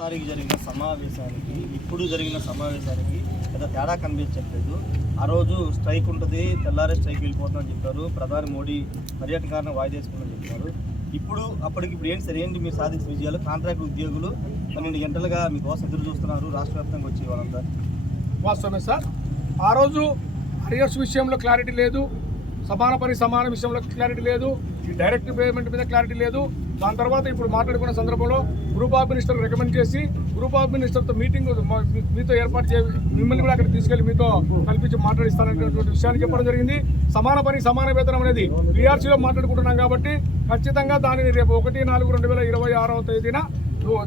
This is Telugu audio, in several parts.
తారీఖు జరిగిన సమావేశానికి ఇప్పుడు జరిగిన సమావేశానికి పెద్ద తేడా కనిపించట్లేదు. ఆ రోజు స్ట్రైక్ ఉంటుంది, తెల్లారే స్ట్రైక్ వెళ్ళిపోతుందని చెప్పారు. ప్రధాని మోడీ పర్యటన వాయిదా వేసుకుందని చెప్పారు. ఇప్పుడు అప్పటికిప్పుడు ఏంటి సార్, ఏంటి మీరు సాధించిన విజయాలు? కాంట్రాక్ట్ ఉద్యోగులు 12 గంటలుగా మీకోసం ఎదురు చూస్తున్నారు రాష్ట్ర వ్యాప్తంగా వచ్చే వాళ్ళంతా. వాస్తవమే సార్, ఆ రోజు అరియర్స్ విషయంలో క్లారిటీ లేదు, సమాన పని సమాన విషయంలో క్లారిటీ లేదు, డైరెక్ట్ పేమెంట్ మీద క్లారిటీ లేదు. దాని తర్వాత ఇప్పుడు మాట్లాడుకున్న సందర్భంలో గ్రూప్ ఆఫ్ మినిస్టర్ రికమెండ్ చేసి గ్రూప్ ఆఫ్ మినిస్టర్తో మీటింగ్ మీతో ఏర్పాటు మిమ్మల్ని కూడా అక్కడ తీసుకెళ్లి మీతో కల్పించి మాట్లాడిస్తాననేటువంటి విషయాన్ని చెప్పడం జరిగింది. సమాన పని సమాన వేతనం అనేది పీఆర్సీలో మాట్లాడుకుంటున్నాం కాబట్టి ఖచ్చితంగా దానిని రేపు 1/4/2026 తేదీన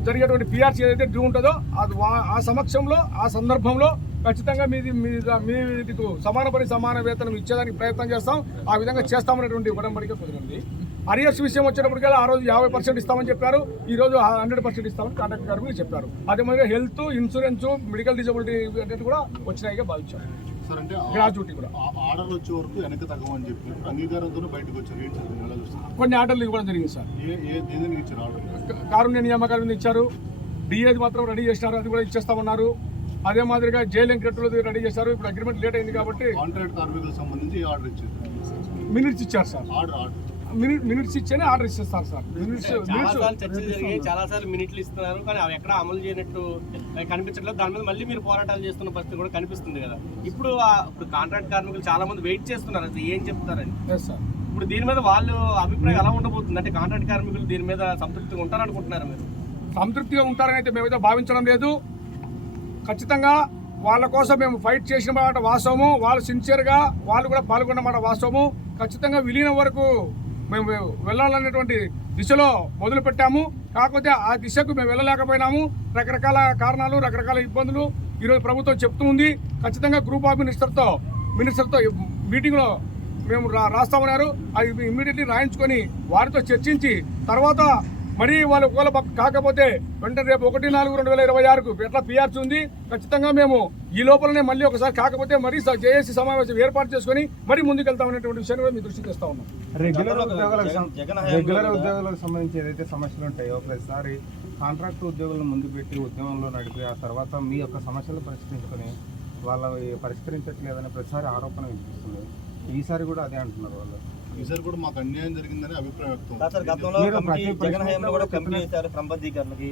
జరిగేటువంటి పీఆర్సీ ఏదైతే డ్యూ ఉంటుందో అది ఆ సమక్షంలో ఆ సందర్భంలో ఖచ్చితంగా మీకు సమాన పని సమాన వేతనం ఇచ్చేదానికి ప్రయత్నం చేస్తాం. ఆ విధంగా చేస్తామనేటువంటి ఉడంబడిక కుదిరింది. అరియర్స్ విషయం వచ్చేటప్పటికల్లా ఆ రోజు 50% ఇస్తామని చెప్పారు, ఈ రోజు 100% ఇస్తామని కాంట్రాక్ట్ కార్మికులు చెప్పారు. అదే మాదిరిగా హెల్త్ ఇన్సూరెన్స్ మెడికల్ డిజబిలిటీ అనేది కూడా వచ్చినాయిగా భావించారు. గ్రాడ్యుటీ కూడా ఆర్డర్లు వచ్చే వరకు వెనక్కి తగ్గమని చెప్పి అంగీకారంతో బయటకు వచ్చారు. కొన్ని ఆర్డర్లు ఇవ్వడం జరిగింది సార్. కారుణ్య నియామకాల మీద ఇచ్చారు, డిఏది మాత్రం రెడీ చేసినారు, అది కూడా ఇచ్చేస్తామన్నారు. అదే మాదిరిగా జైలు ఎంక్రెట్లు రెడీ చేశారు. ఇప్పుడు అగ్రిమెంట్ లేట్ అయింది కాబట్టి కాంట్రాక్ట్ కార్మికులకు సంబంధించి ఆర్డర్ ఇచ్చారు. మినిట్స్ ఇచ్చారు సార్, మినిట్స్ ఇచ్చేనే ఆర్డర్ ఇచ్చేస్తారు సార్. చర్చలు జరిగాయి, చాలా సార్లు మినిట్లు ఇస్తున్నారు, కానీ అవి ఎక్కడ అమలు చేయనట్టు కనిపించట్లేదు. దాని మీద మళ్ళీ మీరు పోరాటాలు చేస్తున్న పరిస్థితి కూడా కనిపిస్తుంది కదా. ఇప్పుడు కాంట్రాక్ట్ కార్మికులు చాలా మంది వెయిట్ చేస్తున్నారు, అసలు ఏం చెప్తారని. ఇప్పుడు దీని మీద వాళ్ళు అభిప్రాయం ఎలా ఉండబోతుంది? అంటే కాంట్రాక్ట్ కార్మికులు దీని మీద సంతృప్తిగా ఉంటారనుకుంటున్నారు మీరు? సంతృప్తిగా ఉంటారని అయితే మేమైతే భావించడం లేదు. ఖచ్చితంగా వాళ్ళ కోసం మేము ఫైట్ చేసిన మాట వాస్తవము, వాళ్ళు సిన్సియర్గా వాళ్ళు కూడా పాల్గొన్న మాట వాస్తవము. ఖచ్చితంగా విలీనం వరకు మేము వెళ్ళాలనేటువంటి దిశలో మొదలు పెట్టాము. కాకపోతే ఆ దిశకు మేము వెళ్ళలేకపోయినాము. రకరకాల కారణాలు, రకరకాల ఇబ్బందులు ఈరోజు ప్రభుత్వం చెప్తూ ఉంది. ఖచ్చితంగా గ్రూప్ ఆఫ్ మినిస్టర్తో మీటింగ్లో మేము రాస్తామన్నారు. అది ఇమ్మీడియట్లీ రాయించుకొని వారితో చర్చించి తర్వాత మరి వాళ్ళు ఒకవేళ కాకపోతే వెంటనే రేపు 1/4/2026 ఎట్లా పీఆర్సీ ఉంది. ఖచ్చితంగా మేము ఈ లోపలనే మళ్ళీ ఒకసారి కాకపోతే మరీ జేఏసీ సమావేశం ఏర్పాటు చేసుకుని మరీ ముందుకెళ్తామనేటువంటి విషయాన్ని కూడా మీ దృష్టికి తెస్తా ఉన్నాం. రెగ్యులర్ ఉద్యోగులకు సంబంధించి ఏదైతే సమస్యలు ఉంటాయో ప్రతిసారి కాంట్రాక్ట్ ఉద్యోగులను ముందు పెట్టి ఉద్యమంలో నడిపి ఆ తర్వాత మీ యొక్క సమస్యలు పరిష్కరించుకొని వాళ్ళ పరిష్కరించట్లేదని ప్రతిసారి ఆరోపణ వినిపిస్తుంది. ఈసారి కూడా అదే అంటున్నారు వాళ్ళు. ఈసారి కూడా మాకు అన్యాయం జరిగిందని అభిప్రాయం వ్యక్తం. గతంలో జగన్ హయాంలో కూడా కమిటీ వేశారు, క్రమబద్ధీకరణకి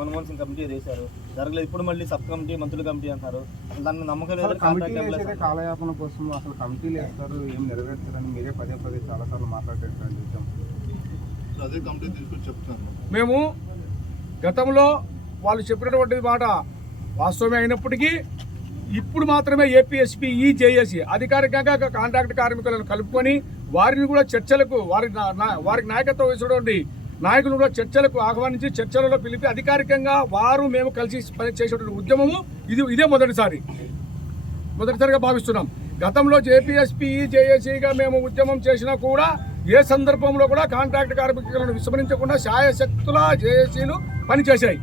మన్మోహన్ సింగ్ కమిటీ వేశారు, జరగలేదు. ఇప్పుడు మళ్ళీ సబ్ కమిటీ, మంత్రుల కమిటీ అంటారు. దాన్ని నమ్మకం లేదు. కాలయాపన కోసం అసలు కమిటీలు వేస్తారు, ఏం నెరవేర్చారని మీరే పదే చాలా సార్లు మాట్లాడేటువంటి విషయం. అదే కమిటీ తీసుకొని చెప్తున్నారు. మేము గతంలో వాళ్ళు చెప్పినటువంటి మాట వాస్తవమే అయినప్పటికీ ఇప్పుడు మాత్రమే ఏపీఎస్పీ జేఏసీ అధికారికంగా కాంట్రాక్ట్ కార్మికులను కలుపుకొని వారిని కూడా చర్చలకు వారికి నాయకత్వం వహించినటువంటి నాయకులు కూడా చర్చలకు ఆహ్వానించి చర్చలలో పిలిపి అధికారికంగా మేము కలిసి పనిచేసేటువంటి ఉద్యమము ఇదే మొదటిసారిగా భావిస్తున్నాం. గతంలో ఏపీఎస్పీ జేఏసీగా మేము ఉద్యమం చేసినా కూడా ఏ సందర్భంలో కూడా కాంట్రాక్ట్ కార్మికులను విస్మరించకుండా శాయశక్తుల జేఏసీలు పనిచేశాయి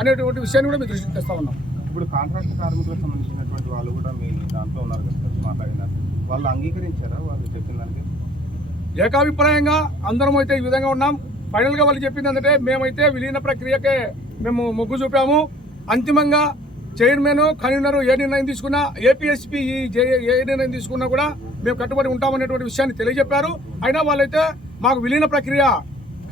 అనేటువంటి విషయాన్ని కూడా మీ దృష్టికి తెస్తా ఉన్నాం. ఇప్పుడు కాంట్రాక్ట్ కార్మికులకు సంబంధించినటువంటి వాళ్ళు కూడా మీ దాంట్లో ఉన్నారు కదా, మాట్లాడినారు. వాళ్ళు అంగీకరించారా? వాళ్ళు చెప్పిన దానికి ఏకాభిప్రాయంగా అందరం అయితే ఈ విధంగా ఉన్నాం. ఫైనల్గా వాళ్ళు చెప్పింది ఏంటంటే మేమైతే విలీన ప్రక్రియకే మేము మొగ్గు చూపాము. అంతిమంగా చైర్మన్, కన్వీనర్ ఏ నిర్ణయం తీసుకున్నా, ఏపీఎస్పీ ఏ నిర్ణయం తీసుకున్నా కూడా మేము కట్టుబడి ఉంటామనేటువంటి విషయాన్ని తెలియజెప్పారు. అయినా వాళ్ళైతే మాకు విలీన ప్రక్రియ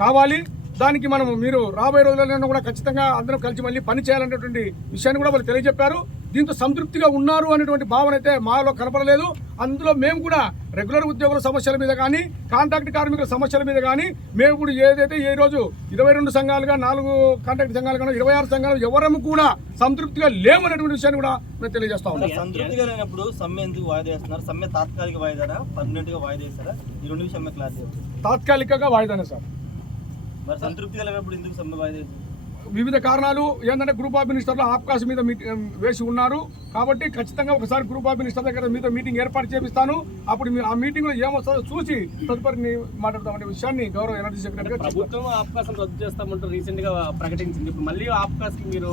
కావాలి, దానికి మీరు రాబోయే రోజుల్లో కూడా ఖచ్చితంగా అందరం కలిసి మళ్ళీ పని చేయాలనేటువంటి విషయాన్ని కూడా వాళ్ళు తెలియజెప్పారు. దీంతో సంతృప్తిగా ఉన్నారు అనేటువంటి భావన అయితే మాలో కనపడలేదు. అందులో మేము కూడా రెగ్యులర్ ఉద్యోగుల సమస్యల మీద కానీ, కాంట్రాక్ట్ కార్మికుల సమస్యల మీద కానీ మేము కూడా ఏదైతే ఈ రోజు 22 సంఘాలుగా 4 కాంట్రాక్ట్ సంఘాలు కానీ 26 సంఘాలు ఎవరము కూడా సంతృప్తిగా లేమనేటువంటి విషయాన్ని కూడా మేము తెలియజేస్తా ఉన్నాం. సంతృప్తిగా లేనప్పుడు సమ్మె ఎందుకు వాయిదా వేస్తున్నారు? సమ్మె తాత్కాలిక వాయిదారా, పర్మనెంట్ గా వాయిదా వేస్తారా? ఈ రెండు విషయం క్లారిటీ. తాత్కాలికంగా వాయిదానే సార్. మరి సంతృప్తిగా లేనప్పుడు ఎందుకు సమ్మె వాయిదా వేస్తారు? వివిధ కారణాలు ఏంటంటే గ్రూప్ ఆఫ్ మినిస్టర్లు ఆప్కాస్ మీద వేసి ఉన్నారు కాబట్టి ఖచ్చితంగా ఒకసారి గ్రూప్ ఆఫ్ మినిస్టర్ దగ్గర మీతో మీటింగ్ ఏర్పాటు చేపిస్తాను. అప్పుడు మీరు ఆ మీటింగ్ లో ఏమొస్తుందో చూసి తదుపరి మాట్లాడతామనే విషయాన్ని గౌరవ ఎనర్జీ సెక్రటరీ ప్రభుత్వం ఆప్కాసం రద్దు చేస్తామంటూ రీసెంట్ గా ప్రకటించింది. ఇప్పుడు మళ్ళీ ఆప్కాస్ కి మీరు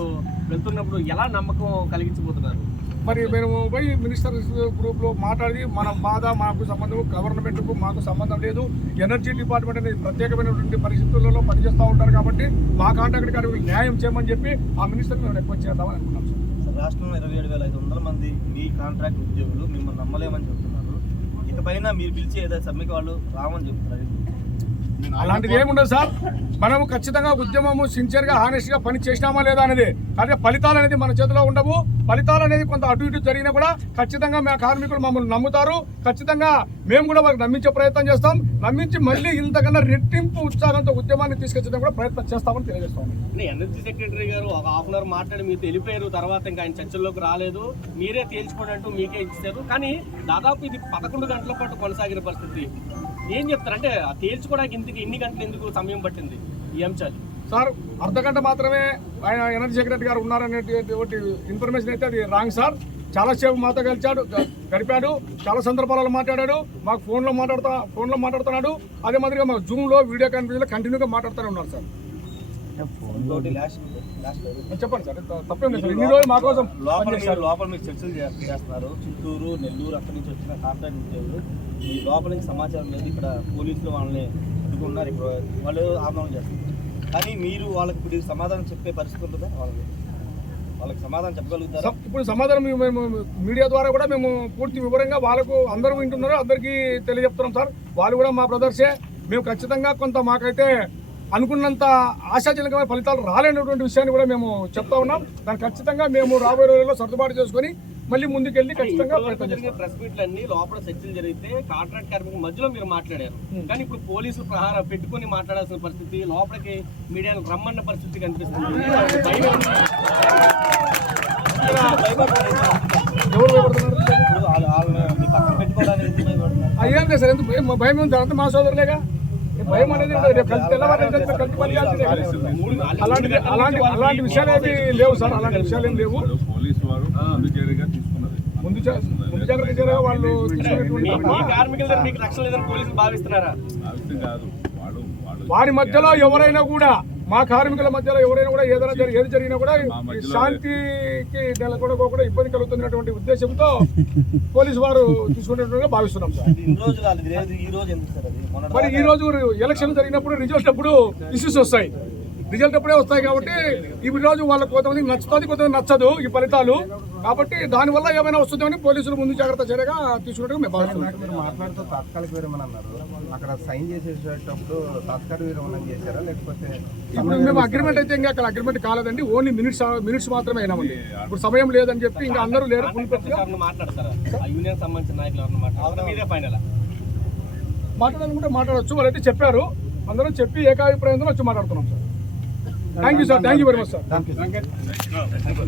వెళ్తున్నప్పుడు ఎలా నమ్మకం కలిగించబోతున్నారు? మరి మేము పోయి మినిస్టర్స్ గ్రూప్లో మాట్లాడి మన బాధ మాకు సంబంధం, గవర్నమెంట్కు మాకు సంబంధం లేదు, ఎనర్జీ డిపార్ట్మెంట్ అనేది ప్రత్యేకమైనటువంటి పరిస్థితులలో పనిచేస్తూ ఉంటారు కాబట్టి మా కాంట్రాక్ట్ కార్మికులకు న్యాయం చేయమని చెప్పి ఆ మినిస్టర్ని మేము రిక్వెస్ట్ చేద్దామని అనుకున్నాం సార్. రాష్ట్రంలో 27,500 మంది మీ కాంట్రాక్ట్ ఉద్యోగులు మిమ్మల్ని నమ్మలేమని చెప్తున్నారు. ఇకపైన మీరు పిలిచి ఏదైతే సమ్మెకి వాళ్ళు రామని చెప్తున్నారు. అలాంటిది ఏముండదు సార్. మనము ఖచ్చితంగా ఉద్యమము సిన్సియర్గా హానెస్ట్గా పని చేసినామా లేదా అనేది, కానీ ఫలితాలు అనేది మన చేతిలో ఉండవు. ఫలితాలు అనేది కొంత అటు ఇటు జరిగినా కూడా ఖచ్చితంగా మా కార్మికులు మమ్మల్ని నమ్ముతారు. ఖచ్చితంగా మేము కూడా వాళ్ళకి నమ్మించే ప్రయత్నం చేస్తాం. నమ్మించి మళ్ళీ ఇంతకన్నా రెట్టింపు ఉత్సాహంతో ఉద్యమాన్ని తీసుకొచ్చడం కూడా ప్రయత్నం చేస్తామని తెలియజేస్తాం. ఎనర్జీ సెక్రటరీ గారు ఒక హాఫ్ అన్ అవర్ మాట్లాడి మీతో వెళ్ళిపోయారు. తర్వాత ఇంకా ఆయన చర్చల్లోకి రాలేదు, మీరే తేల్చుకోండి అంటూ మీకే ఇచ్చారు. కానీ దాదాపు ఇది 11 గంటల పాటు కొనసాగిన పరిస్థితి. ఏం చెప్తారంటే తేల్చుకోవడానికి ఇన్ని గంటలు ఎందుకు సమయం పట్టింది ఈ అంశాలు? సార్, అర్ధగంట మాత్రమే ఆయన ఎనర్జీ సెక్రటరీ గారు ఉన్నారనేటువంటి ఇన్ఫర్మేషన్ అయితే అది రాంగ్ సార్. చాలాసేపు మాతో గడిపాడు, చాలా సందర్భాలలో మాట్లాడాడు, మాకు ఫోన్లో మాట్లాడుతున్నాడు. అదే మాదిరిగా మాకు జూమ్లో వీడియో కాన్ఫరెన్స్లో కంటిన్యూగా మాట్లాడుతూనే ఉన్నారు సార్. ఇంకోటి లాస్ట్ చెప్పండి సార్, తప్పేం లేదు సార్. ఇన్ని రోజులు మా కోసం లోపల మీరు చర్చలు చేస్తున్నారు. చిత్తూరు, నెల్లూరు అక్కడి నుంచి వచ్చిన కాంట్రాక్ట్ ఉద్యోగులు ఈ లోపల నుంచి సమాచారం లేదు. ఇక్కడ పోలీసులు వాళ్ళని అడ్డుకున్నారు. ఇప్పుడు వాళ్ళు ఆందోళన చేస్తున్నారు. కానీ మీరు వాళ్ళకి ఇప్పుడు సమాధానం చెప్పే పరిస్థితి ఉంటుందా? వాళ్ళకి సమాధానం చెప్పగలుగుతారా? ఇప్పుడు సమాధానం మేము మీడియా ద్వారా కూడా మేము పూర్తి వివరంగా వాళ్ళకు అందరూ వింటున్నారు, అందరికీ తెలియజెప్తున్నాం సార్. వాళ్ళు కూడా మా బ్రదర్సే. మేము ఖచ్చితంగా కొంత మాకైతే అనుకున్నంత ఆశాజనకమైన ఫలితాలు రాలేనటువంటి విషయాన్ని కూడా మేము చెప్తా ఉన్నాం. దాన్ని ఖచ్చితంగా మేము రాబోయే రోజుల్లో సర్దుబాటు చేసుకొని మళ్ళీ ముందుకెళ్ళి ఖచ్చితంగా ప్రెస్ మీట్లన్నీ లోపల చర్చలు జరిగితే కాంట్రాక్ట్ కార్మికుల మధ్యలో మీరు మాట్లాడారు. కానీ ఇప్పుడు పోలీసులు ప్రహారం పెట్టుకుని మాట్లాడాల్సిన పరిస్థితి, లోపలికి మీడియాను రమ్మన్న పరిస్థితి కనిపిస్తుంది. ఎవరు భయపడుతున్నారు? మీ పక్కన పెట్టుకోవడానికి ఎందుకు భయపడుతున్నారు? అయ్యాం లేదు సార్. ఎందుకు భయం ఉంది? అంతా మా సోదరులేగా. భయం అనేది అలాంటి విషయాలు ఏమి లేవు సార్. అలాంటి విషయాలు ఏమి లేవు. పోలీసు వారు ముందు జాగ్రత్త చర్యగా వాళ్ళు వారి మధ్యలో ఎవరైనా కూడా, మా కార్మికుల మధ్యలో ఎవరైనా కూడా ఏది జరిగినా కూడా శాంతికి నెలకొనకోకుండా ఇబ్బంది కలుగుతున్నటువంటి ఉద్దేశంతో పోలీసు వారు తీసుకునేట్టుగా భావిస్తున్నాం సార్. మరి ఈ రోజు ఎలక్షన్ జరిగినప్పుడు రిజల్ట్ అప్పుడు ఇష్యూస్ వస్తాయి. రిజల్ట్ అప్పుడే వస్తాయి కాబట్టి ఈ రోజు వాళ్ళకి కొంతమందికి నచ్చుతుంది, కొంతమంది నచ్చదు ఈ ఫలితాలు. కాబట్టి దానివల్ల ఏమైనా వస్తుందని పోలీసులు ముందు జాగ్రత్త చర్యగా తీసుకున్నట్టుగా మేము భావిస్తున్నాం. మీరు మాట్లాడుతూ తాత్కాలిక విరమణ అన్నారు. అక్కడ సైన్ చేసేటప్పుడు తాత్కాలిక విరమణ చేశారా లేకపోతే? ఇప్పుడు మేము అగ్రిమెంట్ అయితే ఇంకా అక్కడ అగ్రిమెంట్ కాలేదండి. ఓన్లీ మినిట్స్ మాత్రమే అయినామండి. ఇప్పుడు సమయం లేదని చెప్పి ఇంకా అందరూ లేరు. మాట్లాడాలనుకుంటే మాట్లాడచ్చు. వాళ్ళైతే చెప్పారు. అందరం చెప్పి ఏకాభిప్రాయంతో వచ్చి మాట్లాడుతున్నాం sir. Thank you sir. Thank you very much sir.